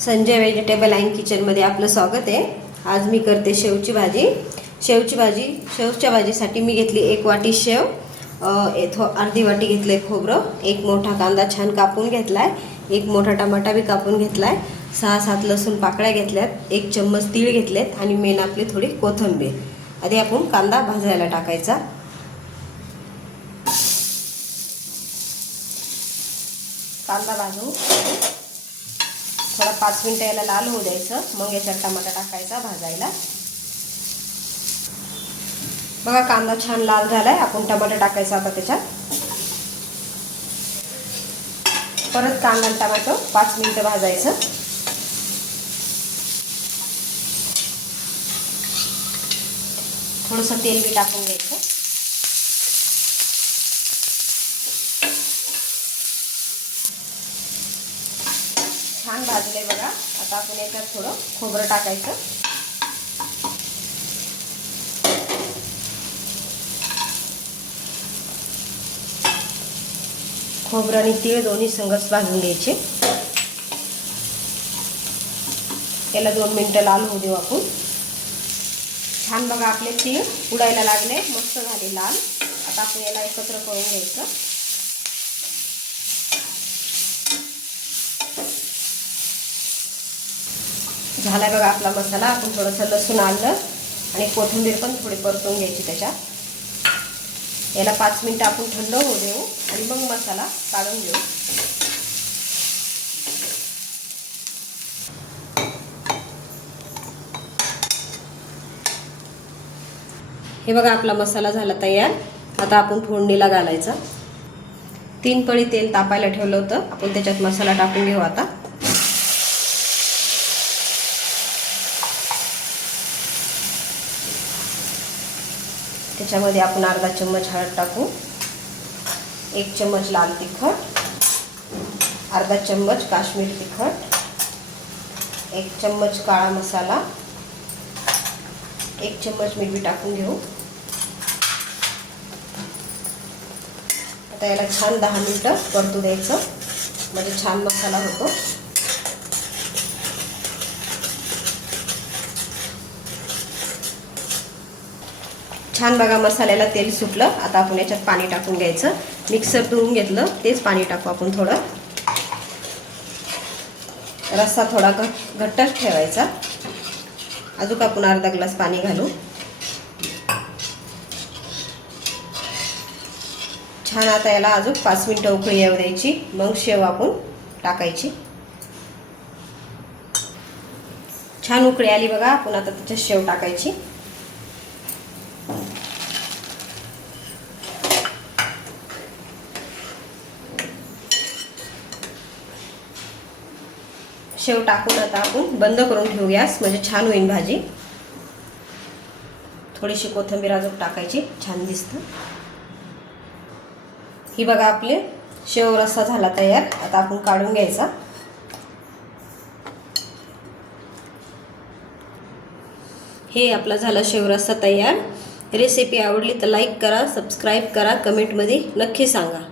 Sanjay vegetable and किचनमध्ये आपलं स्वागत आहे। आज मी करते शेवची भाजी। शेवच्या भाजीसाठी मी घेतली 1 वाटी शेव, अर्धी वाटी घेतले खोबरं, 1 मोठा कांदा छान कापून घेतलाय, 1 मोठा टमाटा भी कापून घेतलाय, 6-7 लसूण पाकळ्या घेतल्यात, 1 चम्मच तीळ घेतलेत आणि मेन आपली थोडी कोथिंबीर। आधी आपण कांदा भाजायला टाकायचा। कांदा भाजू थोड़ा 5 मिनिटं याला लाल होऊ द्यायचं, मग याच्यात टमाटा टाकायचा भाजायला। बघा कांदा छान लाल झालाय, आपण टमाटा टाकायचा आता त्याच्यात। परत कांदा आणि टमाटो 5 मिनिटं भाजायचं। थोडंसं तेल भी टाकून घ्यायचं। छान भाजले बघा। आता आपण याच्यात थोडं खोबरं टाकायचं। खोबरं आणि तीळ दोन्ही संगच भाजून घ्यायचे। याला 2 मिनिटं लाल होऊ देऊ आपण। छान बघा आपले तीळ उडायला लागले, मस्त झाले लाल। आता आपण याला एकत्र करून घ्यायचं। झालाय बघा आपला मसाला। आपण थोडंसं लसूण आलं आणि कोथिंबीर पण थोडी परतून घ्यायची त्याच्यात। याला 5 मिनिटं आपण थंड होऊ देऊ आणि मग मसाला काढून घेऊ। हे बघा आपला मसाला झाला तयार। आता आपण फोडणीला घालायचा। 3 पळी तेल तापायला ठेवलं होतं, आपण त्याच्यात मसाला टाकून घेऊ आता। त्याच्यामध्ये आपण अर्धा चम्मच हळद टाकू, 1 चम्मच लाल तिखट, अर्धा चम्मच काश्मीरी तिखट, 1 चम्मच काळा मसाला, 1 चम्मच मीठ भी टाकून घेऊ। आता याला छान 10 मिनिटं परतू द्यायचं, म्हणजे छान मसाला होतो। छान बघा मसाल्याला तेल सुटलं। आता आपण याच्यात पाणी टाकून घ्यायचं। मिक्सर धुवून घेतलं तेच पाणी टाकू आपण थोडं। रस्सा थोडा घट्टच ठेवायचा। अजून आपण अर्धा ग्लास पाणी घालू। छान आता याला अजून 5 मिनिटं उकळी येऊ द्यायची, मग शेव आपण टाकायची। छान उकळी आली बघा, आपण आता त्याच्यात शेव टाकायची। शेव टाकून आता आपण बंद करून ठेवू गॅस, म्हणजे छान होईल भाजी। थोडीशी कोथिंबीर अजून टाकायची, छान दिसतं। ही बघा आपले शेव रस्सा झाला तयार। आता आपण काढून घ्यायचा। हे आपला झाला शेव रस्सा तयार। रेसिपी आवडली तर लाईक करा, सबस्क्राईब करा, कमेंटमध्ये नक्की सांगा।